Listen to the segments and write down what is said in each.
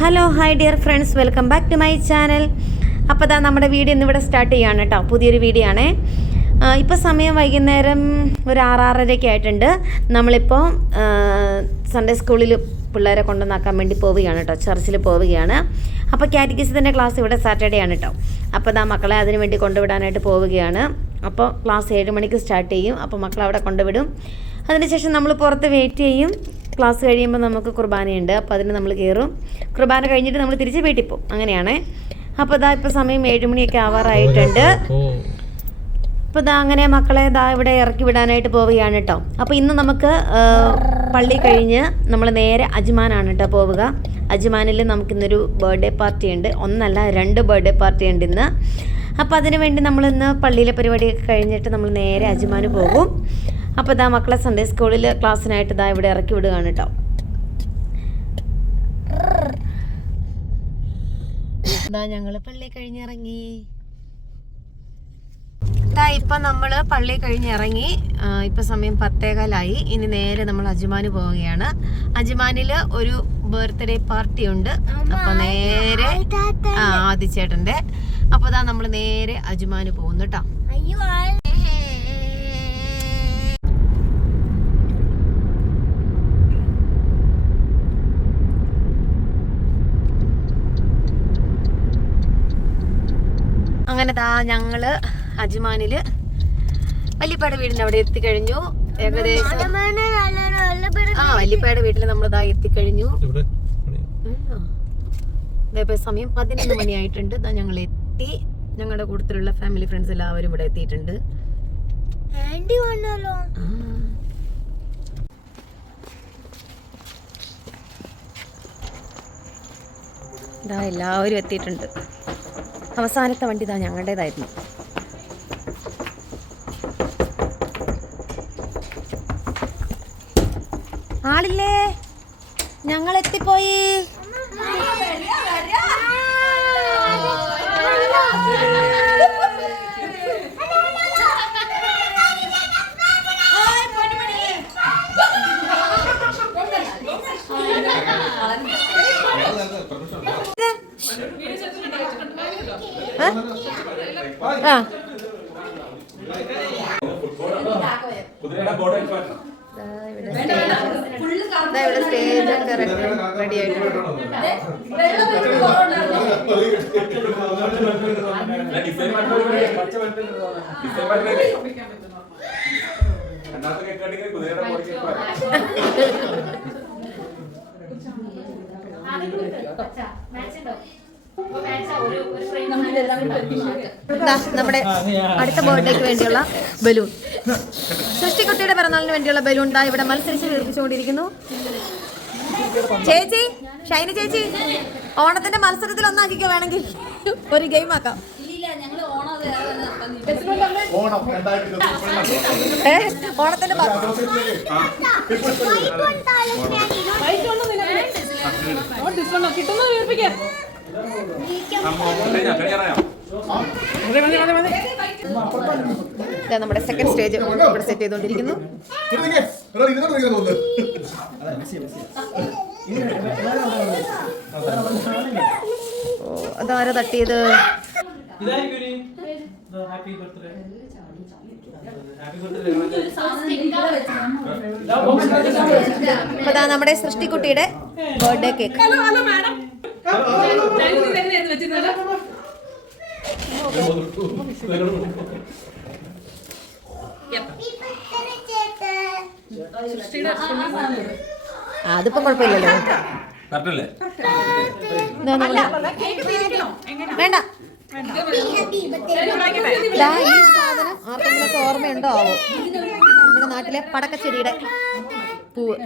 Hello hi dear friends, welcome back to my channel. അപ്പോൾ ഇതാ നമ്മുടെ വീഡിയോ ഇന്നിവിടെ സ്റ്റാർട്ട് ചെയ്യുകയാണ് കേട്ടോ. പുതിയൊരു വീഡിയോ ആണേ. ഇപ്പോൾ സമയം വൈകുന്നേരം ഒരു 6-6:30 ആയിട്ടുണ്ട്. നമ്മളിപ്പോൾ സൺഡേ സ്കൂളിൽ പിള്ളേരെ കൊണ്ടുവന്നാക്കാൻ വേണ്ടി പോവുകയാണ് കേട്ടോ. ചർച്ചിൽ പോവുകയാണ്. അപ്പോൾ കാറ്റഗിസത്തിൻ്റെ ക്ലാസ് ഇവിടെ സാറ്റർഡേ ആണ് കേട്ടോ. അപ്പോൾ ഇതാ മക്കളെ അതിന് വേണ്ടി കൊണ്ടുവിടാനായിട്ട് പോവുകയാണ്. അപ്പോൾ ക്ലാസ് 7 മണിക്ക് സ്റ്റാർട്ട് ചെയ്യും. അപ്പോൾ മക്കളെ അവിടെ കൊണ്ടുവിടും. അതിനുശേഷം നമ്മൾ പുറത്ത് വെയിറ്റ് ചെയ്യും. ക്ലാസ് കഴിയുമ്പോൾ നമുക്ക് കുർബാനയുണ്ട്. അപ്പോൾ അതിന് നമ്മൾ കയറും. കുർബാന കഴിഞ്ഞിട്ട് നമ്മൾ തിരിച്ച് വീട്ടിൽ പോകും. അങ്ങനെയാണ്. അപ്പോൾ ഇതാ ഇപ്പോൾ സമയം 7 മണിയൊക്കെ ആവാറായിട്ടുണ്ട്. അപ്പോൾ ഇതാ അങ്ങനെ മക്കളെ ഇതാ ഇവിടെ ഇറക്കി വിടാനായിട്ട് പോവുകയാണ് കേട്ടോ. അപ്പോൾ ഇന്ന് നമുക്ക് പള്ളി കഴിഞ്ഞ് നമ്മൾ നേരെ അജ്മാനാണ് കേട്ടോ പോവുക. അജ്മാനിൽ നമുക്കിന്നൊരു ബർത്ത്ഡേ പാർട്ടി ഉണ്ട്. 1 അല്ല 2 ബർത്ത്ഡേ പാർട്ടി ഉണ്ട് ഇന്ന്. അപ്പോൾ അതിന് വേണ്ടി നമ്മളിന്ന് പള്ളിയിലെ പരിപാടിയൊക്കെ കഴിഞ്ഞിട്ട് നമ്മൾ നേരെ അജ്മാന് പോകും. അപ്പോൾ ഇതാ മക്കളെ സൺഡേ സ്കൂളിൽ ക്ലാസ്സിനായിട്ട് ഇതാ ഇവിടെ ഇറക്കി വിടുകയാണ് കേട്ടോ. ഇതാ ഞങ്ങൾ പള്ളി കഴിഞ്ഞിറങ്ങി. ഇപ്പം നമ്മൾ പള്ളി കഴിഞ്ഞിറങ്ങി. ഇപ്പം സമയം 10:15. ഇനി നേരെ നമ്മൾ അജ്മാന് പോവുകയാണ്. അജ്മാനിൽ ഒരു ബർത്ത്ഡേ പാർട്ടി ഉണ്ട്. അപ്പോൾ നേരെ ആദിച്ചേട്ടൻ്റെ. അപ്പോൾ ഇതാ നമ്മൾ നേരെ അജ്മാന് പോകുന്നു കേട്ടോ. അങ്ങനെ ഞങ്ങള് അജ്മാനില് വല്യപ്പയുടെ വീടിന്റെ അവിടെ എത്തിക്കഴിഞ്ഞു. ഏകദേശം വല്യപ്പയുടെ വീട്ടിൽ നമ്മൾ എത്തിക്കഴിഞ്ഞു. ഇതേപോലെ സമയം 11 മണിയായിട്ടുണ്ട്. ഞങ്ങൾ എത്തി. ഞങ്ങളുടെ കൂട്ടത്തിലുള്ള ഫാമിലി ഫ്രണ്ട്സ് എല്ലാവരും ഇവിടെ എത്തിയിട്ടുണ്ട്. എല്ലാവരും എത്തിയിട്ടുണ്ട്. അവസാനത്തെ വണ്ടി ഇതാ ഞങ്ങളുടേതായിരുന്നു. ആളില്ലേ? ഞങ്ങൾ എത്തിപ്പോയി. ഇവിടെ സ്റ്റേജ് ഒക്കെ റെഡി ആയിട്ടുണ്ട്. നമ്മുടെ അടുത്ത ബർത്ത്ഡേക്ക് വേണ്ടിയുള്ള ബലൂൺ, സൃഷ്ടിക്കുട്ടിയുടെ പിറന്നാളിന് വേണ്ടിയുള്ള ബലൂൺ ഇവിടെ മത്സരിച്ച് വീർപ്പിച്ചുകൊണ്ടിരിക്കുന്നു. ചേച്ചി, ഷൈന ചേച്ചി, ഓണത്തിന്റെ മത്സരത്തിൽ ഒന്നാക്കിക്കോ. വേണമെങ്കിൽ ഒരു ഗെയിം ആക്കാം. ഓണത്തിന്റെ നമ്മുടെ സെക്കൻഡ് സ്റ്റേജ് ഇവിടെ സെറ്റ് ചെയ്തുകൊണ്ടിരിക്കുന്നു. അതാരാ തട്ടിയത്? അതാ നമ്മുടെ സൃഷ്ടിക്കുട്ടിയുടെ ബർത്ത്ഡേ കേക്ക്. അതിപ്പോ കുഴപ്പമില്ലല്ലോ. വേണ്ട, ഈ സാധനം ആർക്കെങ്കിലൊക്കെ ഓർമ്മയുണ്ടോ ആവോ? നമ്മുടെ നാട്ടിലെ പടക്കച്ചെടിയുടെ പൂവ്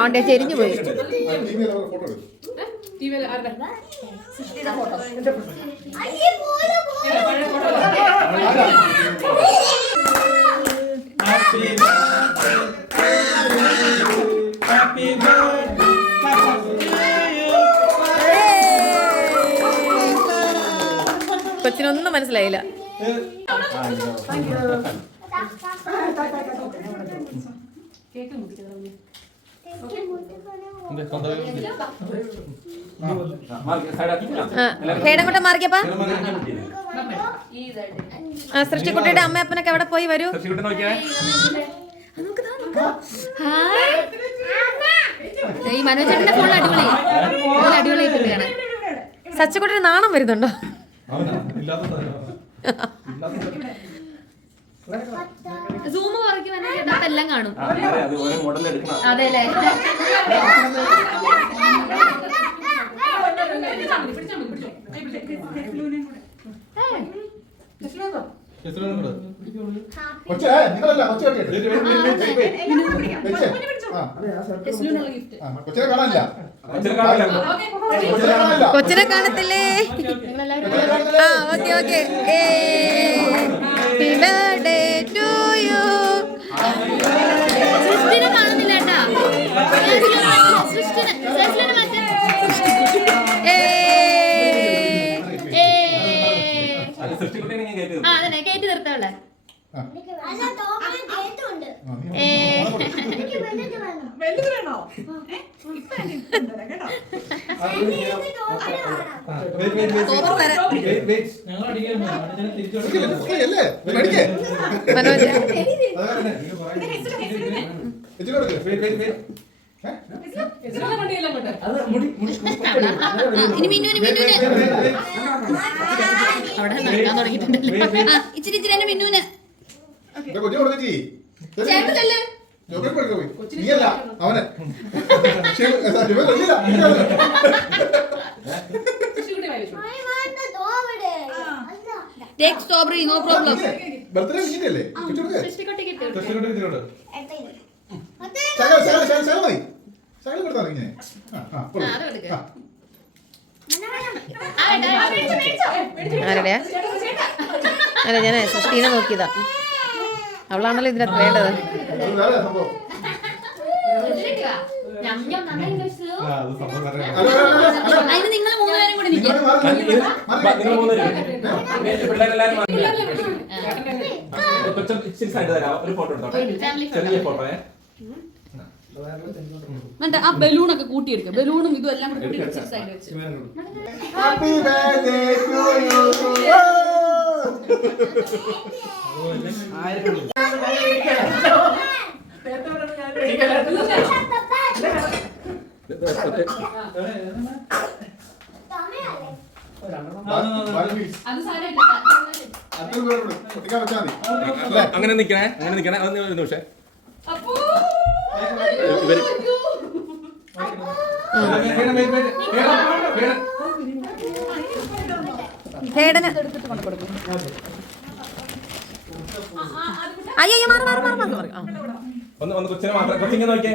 ആണ്ടെ ചെരിഞ്ഞു പോയി. കൊച്ചിനൊന്നും മനസ്സിലായില്ല. ഹേടങ്ങോട്ട് മാറിക്കപ്പാ. സൃഷ്ടിക്കുട്ടിയുടെ അമ്മയപ്പനൊക്കെ എവിടെ പോയി വരൂ. ഈ മനോജേട്ടന്റെ ഫോൺ അടിപൊളി അടിപൊളിയായിട്ടാണ്. സച്ചിക്കുട്ടിന് നാണം വരുന്നുണ്ടോ? സൂമ് കുറയ്ക്കും അപ്പൊ എല്ലാം കാണും. അതെല്ലേ? കൊച്ചിനെ കാണത്തില്ലേ? ആ okay okay. Happy birthday to you. സൃഷ്ടിനെ കാണുന്നില്ല കേട്ടാ. അതന്നെ കേറ്റ് നിർത്തവളെ. ഇനി മിന്നുവിന് അവിടെ നടക്കാൻ തുടങ്ങിയിട്ടുണ്ടല്ലോ. ഇച്ചിരി ഇച്ചിരി എന്നെ മിന്നുവിന് ചേട്ടല്ലേ Take strawberry, no problem. അല്ല ഞാൻ സൃഷ്ടിനെ നോക്കിയതാ. അവളാണല്ലോ ഇതിനകത്ത് വേണ്ടത്. അതിന് നിങ്ങൾ മൂന്നുപേരും കൂടി നിൽക്കും. ആ ബലൂണൊക്കെ കൂട്ടിയെടുക്കുക. ബലൂണും ഇതും എല്ലാം കൂടി സൈഡ് വെച്ച്. അങ്ങനെ നിക്കണേ അങ്ങനെ നിക്കണേ. ഒരു നിമിഷം അയ്യോ മാറി മാറി മാറി മാറി. ഒന്ന് കൊച്ചിനെ മാത്രം കൊച്ചിങ്ങനെ നോക്കിയേ.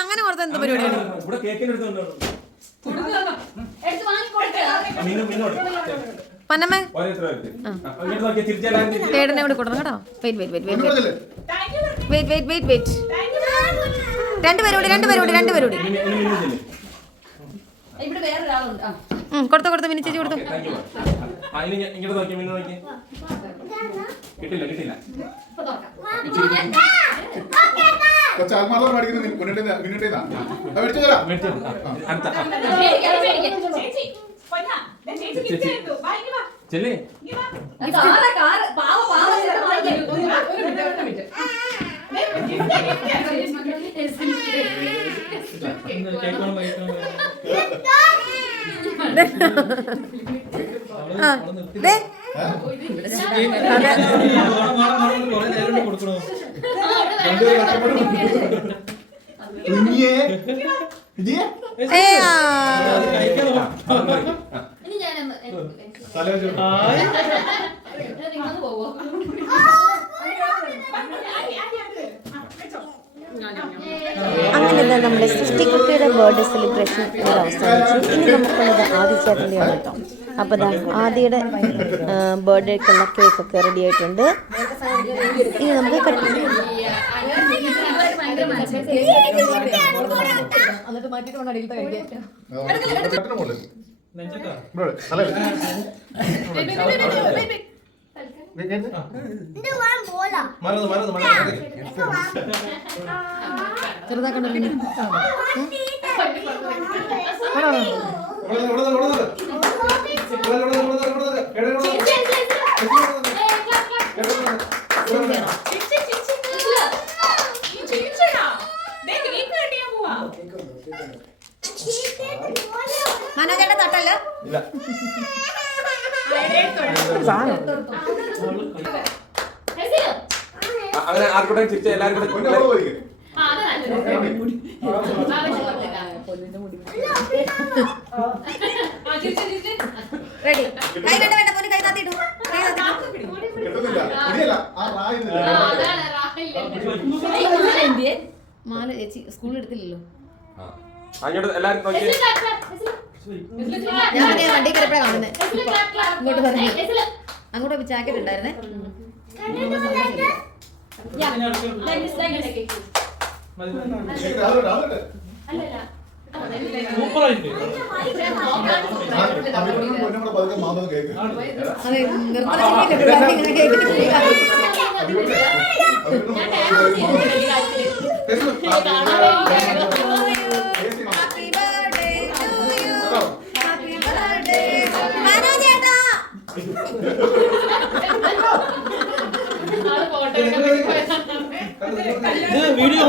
അങ്ങനെ ഓർത്ത എന്ത് പരിപാടിയാണ്? പന്നമ്മേ ചേട്ടനെ ഇവിടെ കൊടുക്കണം കേട്ടോ. വെയിറ്റ് രണ്ടുപേരോട് കൊടുത്തോ മിനി ചേച്ചി കൊടുത്തു. അങ്ങനെ നമ്മുടെ സൃഷ്ടിക്കുട്ടിയുടെ ബർത്ത്ഡേ സെലിബ്രേഷൻ ഇവിടെ അവസാനിച്ചു. ഇനി നമുക്കുള്ളത് ആദിച്ചേട്ടൻ്റെയാണ് കേട്ടോ. അപ്പോൾ ആദിയുടെ ബർത്ത്ഡേക്കുള്ള കേക്കൊക്കെ റെഡി ആയിട്ടുണ്ട്. ഇനി നമുക്ക് കട്ട് മനോജേട്ടൻ തൊട്ടല്ലോ. അങ്ങനെ ആർക്കൂടെ ചിരിച്ച എല്ലാവരും കൂടെ റെഡി. കൈ വേണ്ട വേണ്ട പോലും കൈ താത്തിട്ടു. മാല ചേച്ചി സ്കൂളിൽ എടുത്തില്ലല്ലോ. അങ്ങോട്ട് എല്ലാവരും നോക്കി. ഞാൻ പിന്നെ വണ്ടി കയറിയപ്പോഴാണ് കാണുന്നത്. ഇങ്ങോട്ട് പറഞ്ഞു അങ്ങോട്ട് ജാക്കറ്റ് ഉണ്ടായിരുന്നേ. വീഡിയോ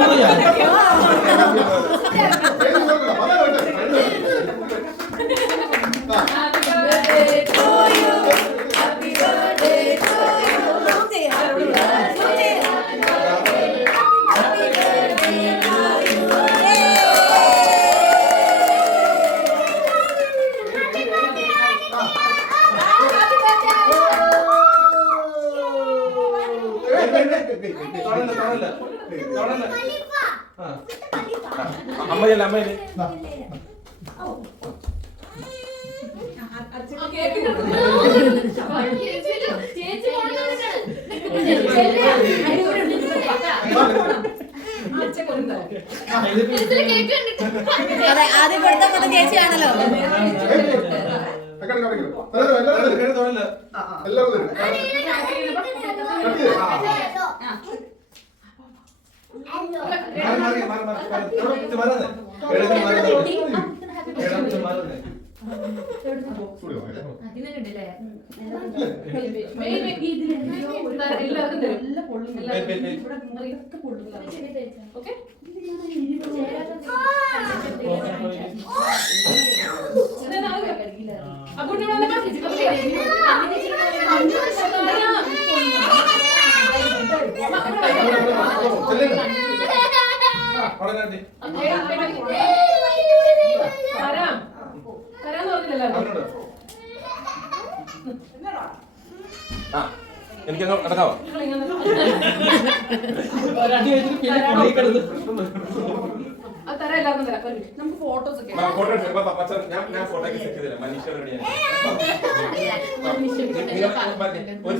അമ്മയല്ല അമ്മയില് അതെ ആദ്യം കൊടുത്ത മൊത്തം ചേച്ചിയാണല്ലോ. എനിക്കങ്ങ് നടക്കാവോ? ഞാൻ ഫോട്ടോക്ക് സെറ്റ് ചെയ്തില്ല. മനീഷ റെഡിയാണ്. ഒരു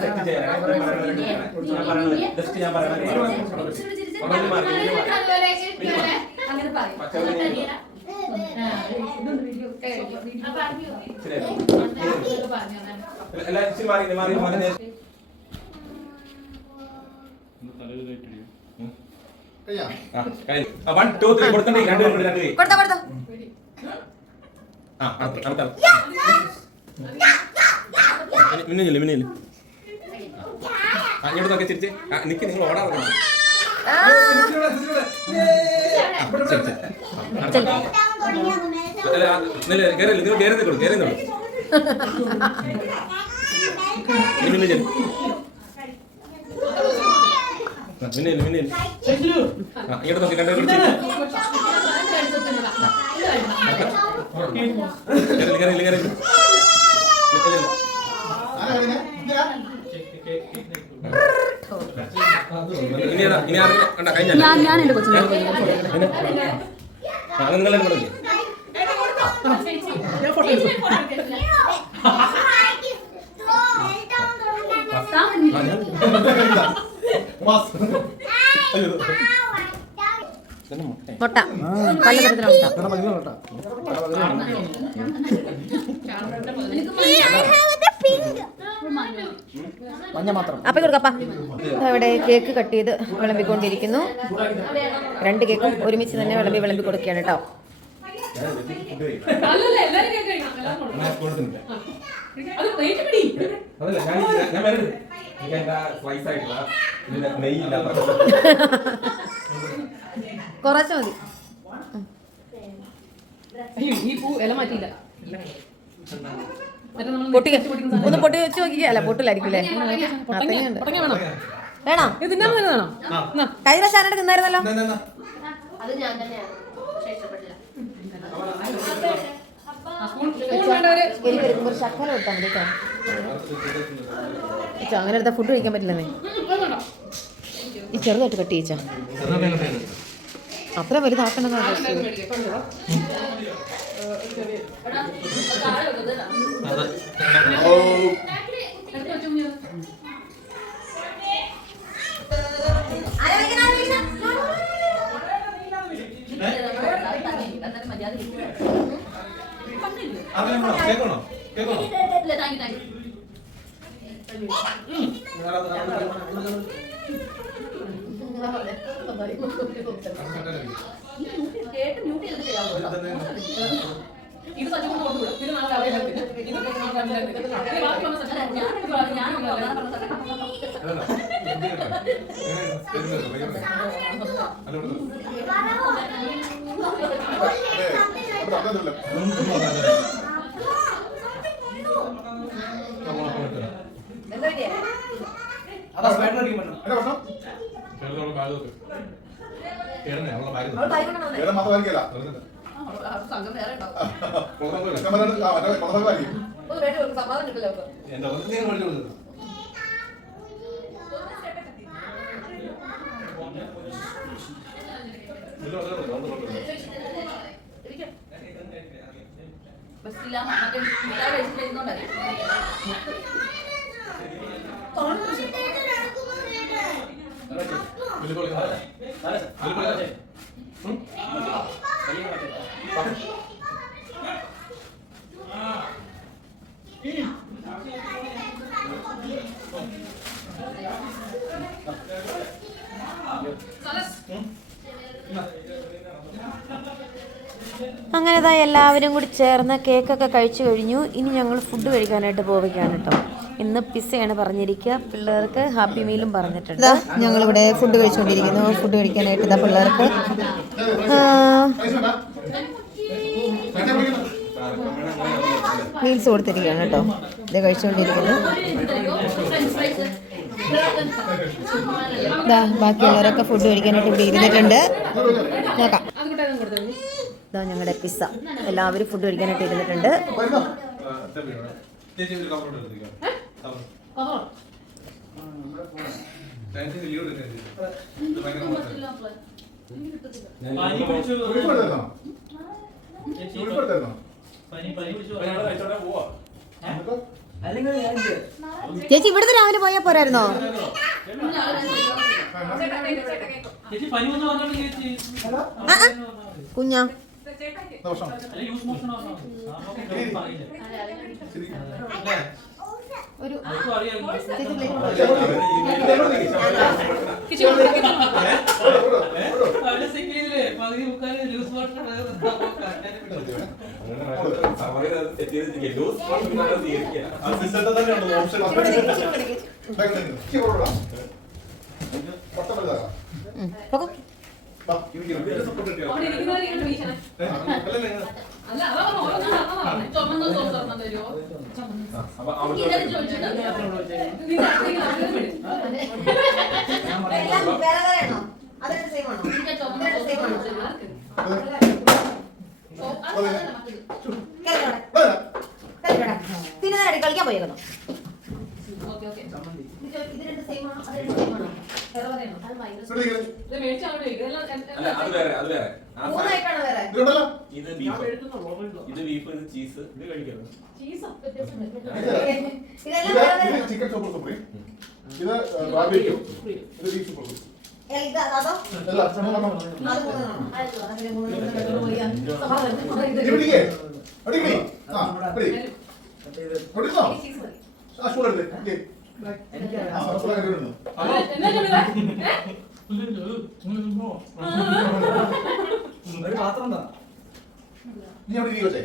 സെറ്റ് ചെയ്യാനാണ് ജസ്റ്റ് ഞാൻ പറയണത്. എല്ലാ ഇച്ചിരി മാറി മാറി മാറി. 1 2 3 കൊടുത്തേ. രണ്ട് കൈ കൊടുത്തോ. മിന്നില്ല അങ്ങോട്ട് നോക്കി ചിരിച്ച് നിക്ക്. നിങ്ങൾ ഓടാൻ കയറുന്നുള്ളൂ. ഇങ്ങോട്ട് നോക്കി കണ്ടു ഇനി ആരും കഴിഞ്ഞ മുട്ട പലതരത്തിലുള്ള മുട്ട. മഞ്ഞ മാത്രം. അപ്പം കൊടുക്കപ്പാ. അവിടെ കേക്ക് കട്ട് ചെയ്ത് വിളമ്പിക്കൊണ്ടിരിക്കുന്നു. 2 കേക്കും ഒരുമിച്ച് തന്നെ വിളമ്പി കൊടുക്കുകയാണ് കേട്ടോ. കുറച്ച് മതി. ഒന്ന് പൊട്ടി വെച്ച് നോക്കിക്കേ. അല്ല പൊട്ടില്ലായിരിക്കും. വേണോ? കഴിഞ്ഞ ശാനയുടെ തിന്നായിരുന്നല്ലോ. ശക്കല കൊടുത്താൽ മതി കേട്ടോ. അങ്ങനെ എടുത്താൽ ഫുഡ് കഴിക്കാൻ പറ്റില്ലെന്നേ. ഈ ചെറുതായിട്ട് കട്ട് ചെയ്യിച്ചാ അത്ര വലുതാക്കണമെന്നാണ്. അങ്ങനെ എല്ലാവരും കൂടി ചേർന്ന് കേക്കൊക്കെ കഴിച്ചു കഴിഞ്ഞു. ഇനി ഞങ്ങൾ ഫുഡ് കഴിക്കാനായിട്ട് പോവുകയാണ് കേട്ടോ. ഇന്ന് പിസ്സയാണ് പറഞ്ഞിരിക്കുക. പിള്ളേർക്ക് ഹാപ്പി മീലും പറഞ്ഞിട്ടുണ്ട്. ഞങ്ങളിവിടെ ഫുഡ് കഴിച്ചുകൊണ്ടിരിക്കുന്നു. ഫുഡ് കഴിക്കാനായിട്ട് ഇതാ പിള്ളേർക്ക് മീൽസ് കൊടുത്തിരിക്കുകയാണ് കേട്ടോ. ഇത് കഴിച്ചുകൊണ്ടിരിക്കുന്നു. ബാക്കിയുള്ളവരൊക്കെ ഫുഡ് കഴിക്കാനായിട്ട് ഇവിടെ ഇരുന്നിട്ടുണ്ട്. നോക്കാം. ഇതാ ഞങ്ങളുടെ പിസ്സ. എല്ലാവരും ഫുഡ് കഴിക്കാനായിട്ട് ഇരുന്നിട്ടുണ്ട്. ചേച്ചി ഇവിടുന്ന് രാവിലെ പോയാ പോരായിരുന്നോ? കുഞ്ഞാ ഒരു കളിക്കാൻ പോയേക്കുന്നു. ഇത് ബീഫ്, ഇത് ചീസ്, ഇത് കഴിക്കണം. ചിക്കൻ സൂപ്പർ സുപ്രീം, ഇത് ബാർബിക്യൂ, ഇത് ബീഫ് സൂപ്പർ സുപ്രീം. നീ അവിടെ ഇരിക്കട്ടെ.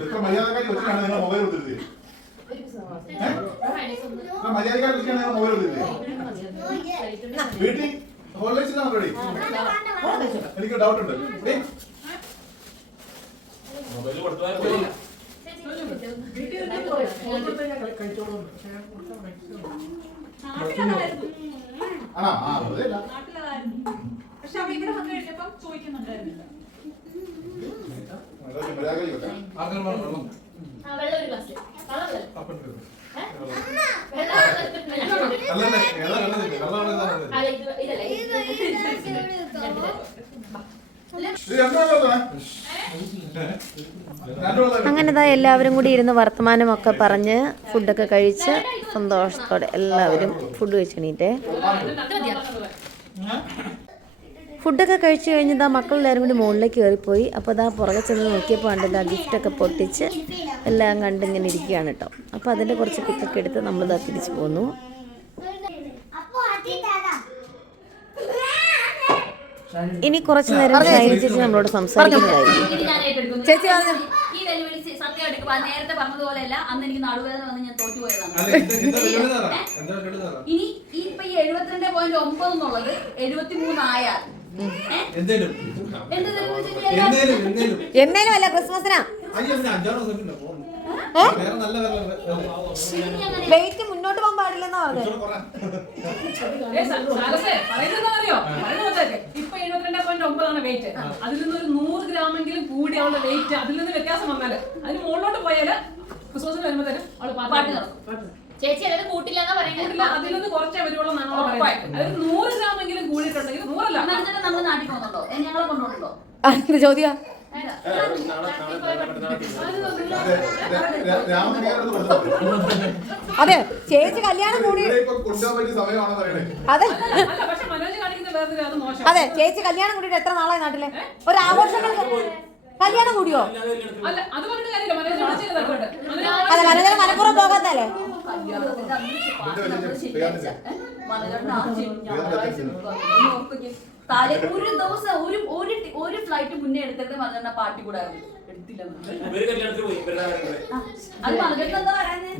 എത്ര മര്യാദക്കാരി വെച്ചിട്ടാണ് നിങ്ങൾ മൊബൈൽ കൊടുത്തിരുന്നത്? മര്യാദക്കാരി വെച്ചിട്ടാണ് നിങ്ങൾ മൊബൈൽ കൊടുത്തിരുന്നത്? വീട്ടിൽ ഹോളിഡേസിലാണ് റെഡി. എനിക്ക് ഡൗട്ട് ഉണ്ട്. മൊബൈൽ കൊടുത്താൽ ആണോ? ആ അതെ. പക്ഷെ അവ ഇവിടെ വന്നു കഴിഞ്ഞപ്പം ചോദിക്കുന്നുണ്ടായിരുന്നില്ല. മര്യാദക്കാരി വെക്കാം. അങ്ങനെ ഇതാ എല്ലാവരും കൂടി ഇരുന്ന് വർത്തമാനമൊക്കെ പറഞ്ഞ് ഫുഡൊക്കെ കഴിച്ച് സന്തോഷത്തോടെ എല്ലാവരും ഫുഡ് കഴിച്ചെണീറ്റേ. ഫുഡൊക്കെ കഴിച്ച് കഴിഞ്ഞതാ മക്കളെല്ലാവരും കൂടി മുകളിലേക്ക് കയറിപ്പോയി. അപ്പോൾ അതാ പുറകെ ചെന്ന് നോക്കിയപ്പോൾ കണ്ടില്ല ഗിഫ്റ്റൊക്കെ പൊട്ടിച്ച് എല്ലാം കണ്ടിങ്ങനെ ഇരിക്കുകയാണ് കേട്ടോ. അപ്പോൾ അതിൻ്റെ കുറച്ച് പിക്കൊക്കെ എടുത്ത് നമ്മളിതാ തിരിച്ചു പോന്നു. ഇനി കുറച്ച് നേരം ഷൈനി ചേച്ചി നമ്മളോട് സംസാരിക്കുന്നതായിരിക്കും. ചേച്ചി ഈ വെല്ലുവിളി സത്യം എടുക്കുക. നേരത്തെ പറഞ്ഞതുപോലെയല്ല, അന്ന് എനിക്ക് നടുവേദന വന്ന് ഞാൻ തോറ്റുപോയതാണ്. ഇനി ഇപ്പൊ ഈ 72.9 എന്നുള്ളത് 73 ആയാൽ എന്നേലും അല്ല ക്രിസ്മസിനാ വെയിറ്റ് മുന്നോട്ട് പോകാൻ പാടില്ലെന്നാ പറഞ്ഞത്. ഇപ്പൊ 72.9 വെയിറ്റ്. അതിൽ നിന്നൊരു 100 ഗ്രാമെങ്കിലും കൂടി അവളുടെ വെയിറ്റ് അതിൽ നിന്ന് വ്യത്യാസം വന്നാല് അതിന് മുകളിലോട്ട് പോയാല് ക്രിസ്മസിന് വരുമ്പോഴത്തേനും അവള് പാട്ട് ചേച്ചി അതായത് കൂട്ടില്ലെന്നാ പറയുന്നത്. അതിൽ നിന്ന് കുറച്ചേ വരുവുള്ളൂ എന്നാണ് പറയുന്നത്. അതിൽ 100 ഗ്രാമെങ്കിലും കൂടിയിട്ടുണ്ടെങ്കിൽ 100 അല്ല. നമ്മൾ നാട്ടിൽ പോകുന്നുണ്ടോ? ഞങ്ങളെ കൊണ്ടുപോകുന്നുണ്ടോ? ചോദ്യ അതെ ചേച്ചി കല്യാണം കൂടി അതെ പക്ഷെ മനോജ് കാണിക്കുന്ന വേറെ അത് മോശം. അതെ ചേച്ചി കല്യാണം കൂടിയിട്ട് എത്ര നാളായി നാട്ടിലെ ഒരു ആഘോഷങ്ങൾക്ക് കല്യാണം കൂടിയോ? അല്ല അത് പറഞ്ഞിട്ട് കാര്യമില്ല. മനോജ് വിളിച്ചില്ല. അല്ല മനോജന മലപ്പുറം പോകാത്തല്ലേ? ഒരു ദിവസം ഒരു ഫ്ലൈറ്റ് മുന്നേ എടുത്തിട്ട് മകന്റെ പാർട്ടി കൂടെ എടുത്തില്ല. അത് മകന്റെ എന്താ പറയുന്നത്?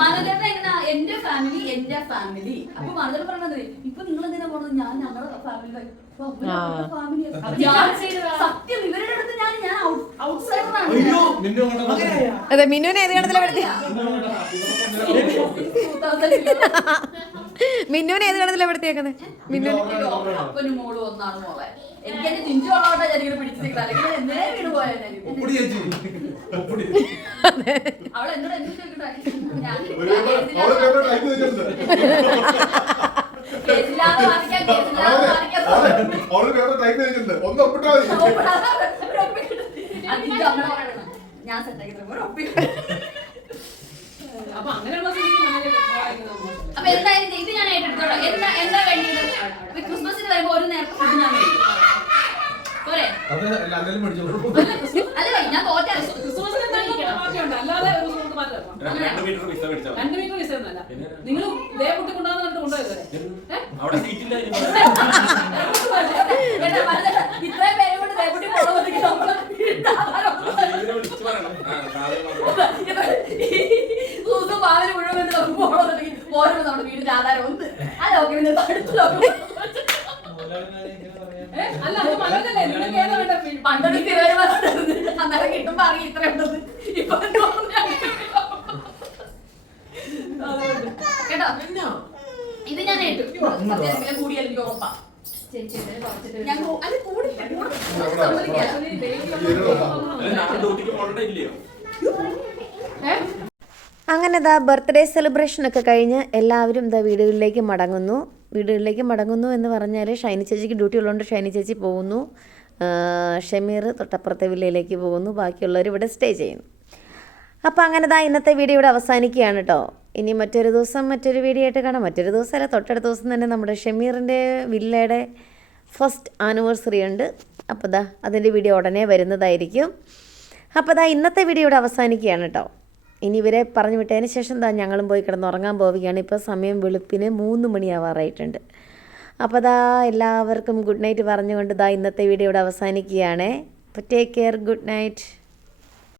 മനോജേട്ടൻ എങ്ങനെ എന്റെ ഫാമിലി അപ്പൊ മനോജൻ പറഞ്ഞത് ഇപ്പൊ നിങ്ങൾ എന്തിനാ പോണത്? ഞാൻ ഞങ്ങളുടെ ഫാമിലി സത്യം ഇവരുടെ അടുത്ത് ഞാൻ ഔട്ട്സൈഡറാണ്. അതെ മിന്നുവിനെ ഏത് കണത്തിലാ പെടുത്തി? മിന്നുവിനെ ഏത് കണത്തിലാ പെടുത്തിയേക്കുന്നത്? അപ്പനും മോളും ഒന്നാണ് മോളെ. എനിക്ക് എന്റെ ചിഞ്ചുള്ളോട്ടാ ഞാനിങ്ങനെ പിടിച്ചു നിൽക്കുന്നത്. അല്ലെങ്കിൽ എന്നേ വീണ് പോയാൽ അവൾ എന്നോട് എന്ത് കേസില്ലാതെ വാദിക്കാൻ ഞാൻ സെറ്റാക്കി അപ്പൊ അങ്ങനെയുള്ള അപ്പൊ എന്തായാലും ഇത് ഞാൻ ഏറ്റെടുത്തോളാം. എന്താ വേണ്ടത്? ക്രിസ്മസിന് വരുമ്പോ ഒരു നേരത്തെ ഫുഡ് ഞാൻ കഴിക്കും. പോരെ? അല്ല ഞാൻ തോറ്റ ക്രിസ്മസിന് അല്ലാതെ 2 മീറ്റർ വിസ ഒന്നല്ല. നിങ്ങൾ ദേവക്കുട്ടി കൊണ്ടുവന്ന് കൊണ്ടുപോയത് ഇത്രയും പേരെ കൊണ്ട് ദേവക്കുട്ടി പോകുന്നത് പാവന് മുഴുവൻ നമുക്ക് പോകണമെന്നുണ്ടെങ്കിൽ ഓരോ നമ്മുടെ വീടിന്റെ ആധാരം ഒന്ന് അതൊക്കെ അല്ല അത് മനോജല്ലേ നിങ്ങൾക്ക് ഏതാ വേണ്ട പണ്ടൊരു തിരുവനന്തപുരം പറഞ്ഞപ്പോ അറിയാം ഇത്ര ഉണ്ടെന്ന്. ഇപ്പൊ കേട്ടോ ഇത് ഞാൻ ഏറ്റു. വില കൂടിയാൽ എനിക്ക് ഉറപ്പാ. ഞാൻ അത് കൂടില്ല ഞാൻ ഡ്യൂട്ടിക്ക് പോകേണ്ട ഇല്ലയോ? അങ്ങനെ ഇതാ ബർത്ത്ഡേ സെലിബ്രേഷനൊക്കെ കഴിഞ്ഞ് എല്ലാവരും ഇതാ വീടുകളിലേക്ക് മടങ്ങുന്നു എന്ന് പറഞ്ഞാൽ ഷൈനി ചേച്ചിക്ക് ഡ്യൂട്ടി ഉള്ളതുകൊണ്ട് ഷൈനി ചേച്ചി പോകുന്നു, ഷമീർ തൊട്ടപ്പുറത്തെ വില്ലയിലേക്ക് പോകുന്നു, ബാക്കിയുള്ളവർ ഇവിടെ സ്റ്റേ ചെയ്യുന്നു. അപ്പോൾ അങ്ങനെ ഇതാ ഇന്നത്തെ വീഡിയോ ഇവിടെ അവസാനിക്കുകയാണ് കേട്ടോ. ഇനി മറ്റൊരു ദിവസം മറ്റൊരു വീഡിയോ ആയിട്ട് കാണാം. മറ്റൊരു ദിവസമല്ല, തൊട്ടടുത്ത ദിവസം തന്നെ നമ്മുടെ ഷമീറിൻ്റെ വില്ലയുടെ ഫസ്റ്റ് ആനിവേഴ്സറി ഉണ്ട്. അപ്പോൾ ദാ അതിൻ്റെ വീഡിയോ ഉടനെ വരുന്നതായിരിക്കും. അപ്പോൾ ദാ ഇന്നത്തെ വീഡിയോ ഇവിടെ അവസാനിക്കുകയാണ് കേട്ടോ. ഇനി ഇവരെ പറഞ്ഞു വിട്ടതിന് ശേഷം ദാ ഞങ്ങളും പോയി കിടന്നുറങ്ങാൻ പോവുകയാണ്. ഇപ്പോൾ സമയം വെളുപ്പിന് 3 മണിയാവാറായിട്ടുണ്ട്. അപ്പോൾ ദാ എല്ലാവർക്കും ഗുഡ് നൈറ്റ് പറഞ്ഞുകൊണ്ട് ദാ ഇന്നത്തെ വീഡിയോ ഇവിടെ അവസാനിക്കുകയാണ്. അപ്പോൾ ടേക്ക് കെയർ, ഗുഡ് നൈറ്റ്.